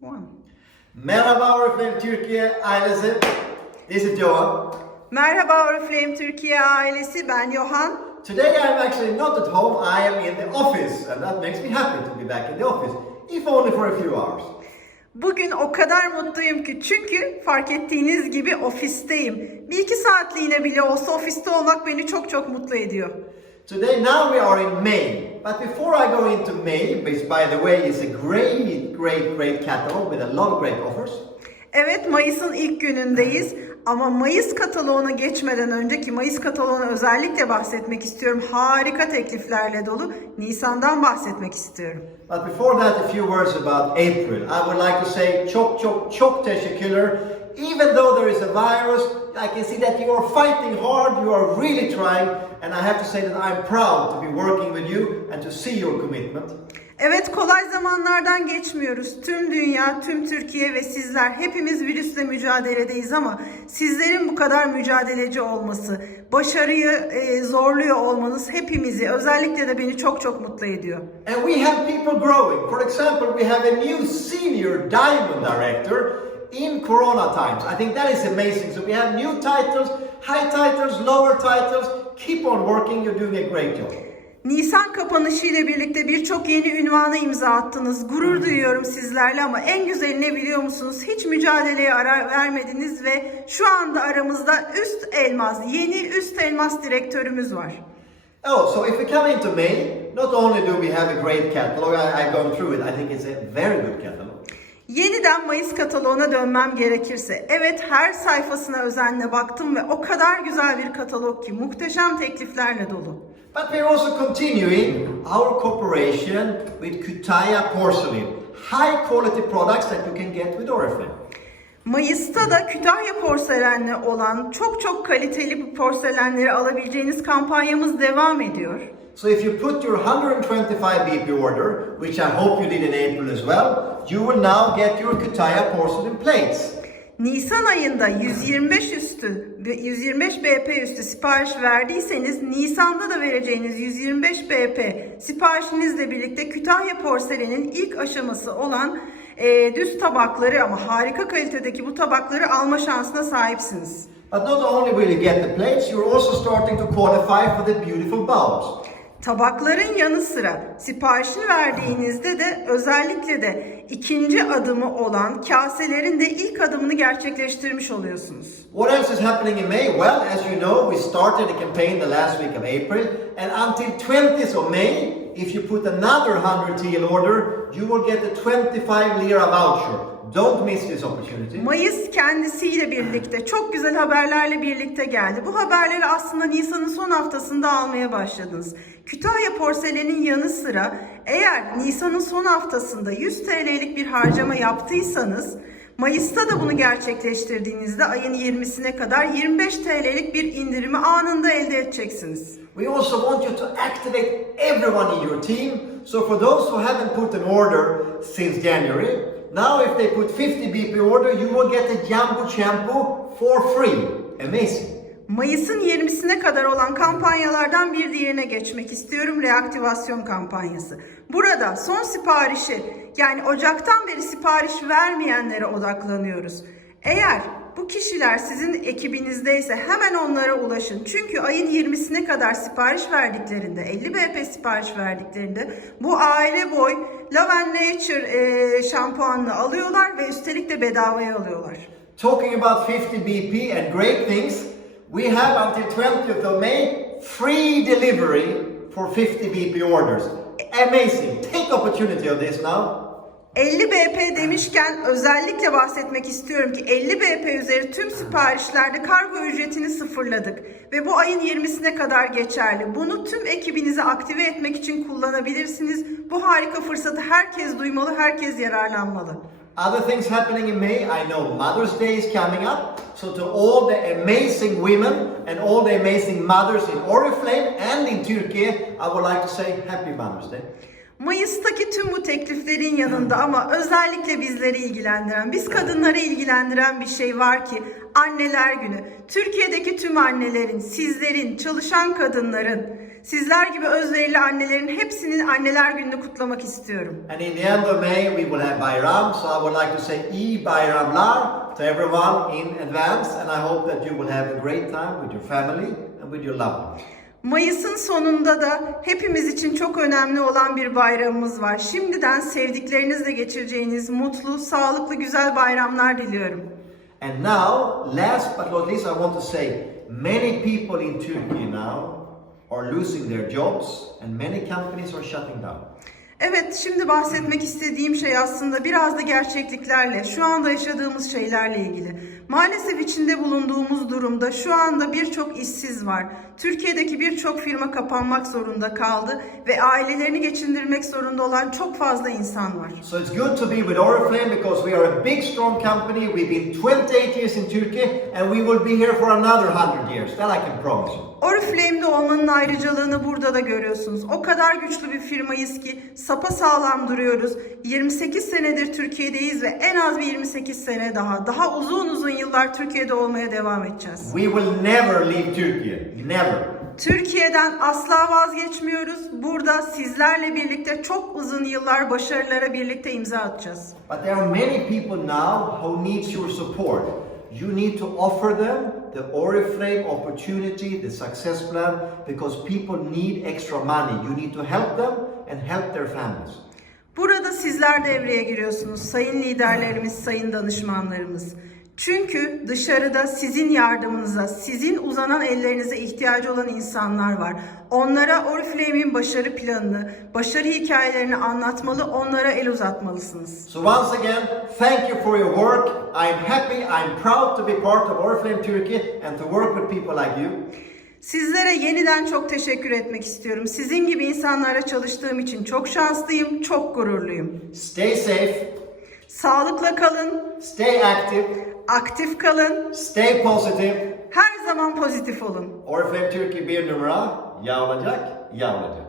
One. Merhaba Oriflame Türkiye ailesi. This is Johan. Merhaba Oriflame Türkiye ailesi, ben Yohan. Today I'm actually not at home, I am in the office and that makes me happy to be back in the office, if only for a few hours. Bugün o kadar mutluyum ki çünkü fark ettiğiniz gibi ofisteyim. Bir iki saatliğine bile olsa ofiste olmak beni çok çok mutlu ediyor. Today now we are in May, but before I go into May, which by the way is a great, great, great catalog with a lot of great offers, Evet Mayıs'ın ilk günündeyiz ama Mayıs kataloğuna geçmeden önceki Mayıs kataloğuna özellikle bahsetmek istiyorum. Harika tekliflerle dolu. Nisan'dan bahsetmek istiyorum. But before that, a few words about April. I would like to say çok çok çok teşekkürler. Even though there is a virus, I can see that you are fighting hard, you are really trying, and I have to say that I'm proud to be working with you and to see your commitment. Evet kolay zamanlardan geçmiyoruz. Tüm dünya, tüm Türkiye ve sizler hepimiz virüsle mücadeledeyiz ama sizlerin bu kadar mücadeleci olması, başarıyı e, zorluyor olmanız hepimizi özellikle de beni çok çok mutlu ediyor. And we have people growing. For example, we have a new senior diamond director in Corona times. I think that is amazing. So we have new titles, high titles, lower titles. Keep on working, you're doing a great job. Nisan kapanışı ile birlikte birçok yeni ünvana imza attınız. Gurur duyuyorum sizlerle ama en güzeli ne biliyor musunuz? Hiç mücadeleye ara vermediniz ve şu anda aramızda üst elmas, yeni üst elmas direktörümüz var. Oh, so if we come into May, not only do we have a great catalog, I, I've gone through it, I think it's a very good catalog. Yeniden Mayıs kataloğuna dönmem gerekirse, evet her sayfasına özenle baktım ve o kadar güzel bir katalog ki muhteşem tekliflerle dolu. But we're also continuing our cooperation with Kutaya Porcelain. High quality products that you can get with Oriflame. Mayıs'ta da Kütahya porselenle olan çok çok kaliteli porselenleri alabileceğiniz kampanyamız devam ediyor. So if you put your 125 BP order, which I hope you did in April as well, you will now get your Kutaya porcelain plates. Nisan ayında 125 üstü, 125 BP üstü sipariş verdiyseniz Nisan'da da vereceğiniz 125 BP siparişinizle birlikte Kütahya porselenin ilk aşaması olan e, düz tabakları ama harika kalitedeki bu tabakları alma şansına sahipsiniz. But not only will you get the plates, you're also starting to qualify for the beautiful bowls. Tabakların yanı sıra siparişini verdiğinizde de özellikle de ikinci adımı olan kaselerin de ilk adımını gerçekleştirmiş oluyorsunuz. What else is happening in May? Well, as you know, we started the campaign the last week of April, and until 20th of May, if you put another 100 TL order, you will get a 25 lira voucher. Don't miss this opportunity. Mayıs kendisiyle birlikte çok güzel haberlerle birlikte geldi. Bu haberleri aslında Nisan'ın son haftasında almaya başladınız. Kütahya porselenin yanı sıra eğer Nisan'ın son haftasında 100 TL'lik bir harcama yaptıysanız Mayıs'ta da bunu gerçekleştirdiğinizde ayın 20'sine kadar 25 TL'lik bir indirimi anında elde edeceksiniz. We also want you to activate everyone in your team. So for those who haven't put an order since January, now if they put 50 BP order, you will get a jumbo shampoo for free. Amazing. Mayıs'ın 20'sine kadar olan kampanyalardan bir diğerine geçmek istiyorum. Reaktivasyon kampanyası. Burada son siparişi yani Ocak'tan beri sipariş vermeyenlere odaklanıyoruz. Eğer bu kişiler sizin ekibinizdeyse hemen onlara ulaşın. Çünkü ayın 20'sine kadar sipariş verdiklerinde, 50 BP sipariş verdiklerinde bu aile boy Love Nature e, şampuanını alıyorlar ve üstelik de bedavaya alıyorlar. Talking about 50 BP and great things, we have until 20th of May free delivery for 50 BP orders. Amazing. Take opportunity of this now. 50 BP demişken özellikle bahsetmek istiyorum ki 50 BP üzeri tüm siparişlerde kargo ücretini sıfırladık ve bu ayın 20'sine kadar geçerli. Bunu tüm ekibinizi aktive etmek için kullanabilirsiniz. Bu harika fırsatı herkes duymalı, herkes yararlanmalı. Other things happening in May, I know Mother's Day is coming up. So to all the amazing women and all the amazing mothers in Oriflame and in Turkey, I would like to say Happy Mother's Day. Mayıs'taki tüm bu tekliflerin yanında ama özellikle bizleri ilgilendiren, biz kadınları ilgilendiren bir şey var ki Anneler Günü. Türkiye'deki tüm annelerin, sizlerin, çalışan kadınların, Sizler gibi özverili annelerin hepsinin anneler gününü kutlamak istiyorum. And in the end of May, we will have Bayram. So I would like to say E Bayramlar to everyone in advance. And I hope that you will have a great time with your family and with your loved ones. Mayıs'ın sonunda da hepimiz için çok önemli olan bir bayramımız var. Şimdiden sevdiklerinizle geçireceğiniz mutlu, sağlıklı, güzel bayramlar diliyorum. And now, last but not least, I want to say many people in Turkey now are losing their jobs and many companies are shutting down. Evet, şimdi bahsetmek istediğim şey aslında biraz da gerçekliklerle, şu anda yaşadığımız şeylerle ilgili. Maalesef içinde bulunduğumuz durumda şu anda birçok işsiz var. Türkiye'deki birçok firma kapanmak zorunda kaldı ve ailelerini geçindirmek zorunda olan çok fazla insan var. So it's good to be with Oriflame because we are a big, strong company. We've been 28 years in Turkey and we will be here for another 100 years. That I can promise you. Oriflame'de olmanın ayrıcalığını burada da görüyorsunuz. O kadar güçlü bir firmayız ki sapa sağlam duruyoruz. 28 senedir Türkiye'deyiz ve en az bir 28 sene daha, daha uzun uzun yıllar Türkiye'de olmaya devam edeceğiz. We will never leave Turkey. Never. Türkiye'den asla vazgeçmiyoruz. Burada sizlerle birlikte çok uzun yıllar başarılara birlikte imza atacağız. But there are many people now who needs your support. You need to offer them the Oriflame opportunity, the success plan, because people need extra money. You need to help them and help their families. Burada sizler devreye giriyorsunuz sayın liderlerimiz, sayın danışmanlarımız. Çünkü dışarıda sizin yardımınıza, sizin uzanan ellerinize ihtiyacı olan insanlar var. Onlara Oriflame'in başarı planını, başarı hikayelerini anlatmalı, onlara el uzatmalısınız. So once again, thank you for your work. I'm happy, I'm proud to be part of Oriflame Turkey and to work with people like you. Sizlere yeniden çok teşekkür etmek istiyorum. Sizin gibi insanlarla çalıştığım için çok şanslıyım, çok gururluyum. Stay safe, Sağlıkla kalın, stay active, aktif kalın, stay positive. her zaman pozitif olun. Oriflame Turkey bir numara, ya olacak, ya olacak.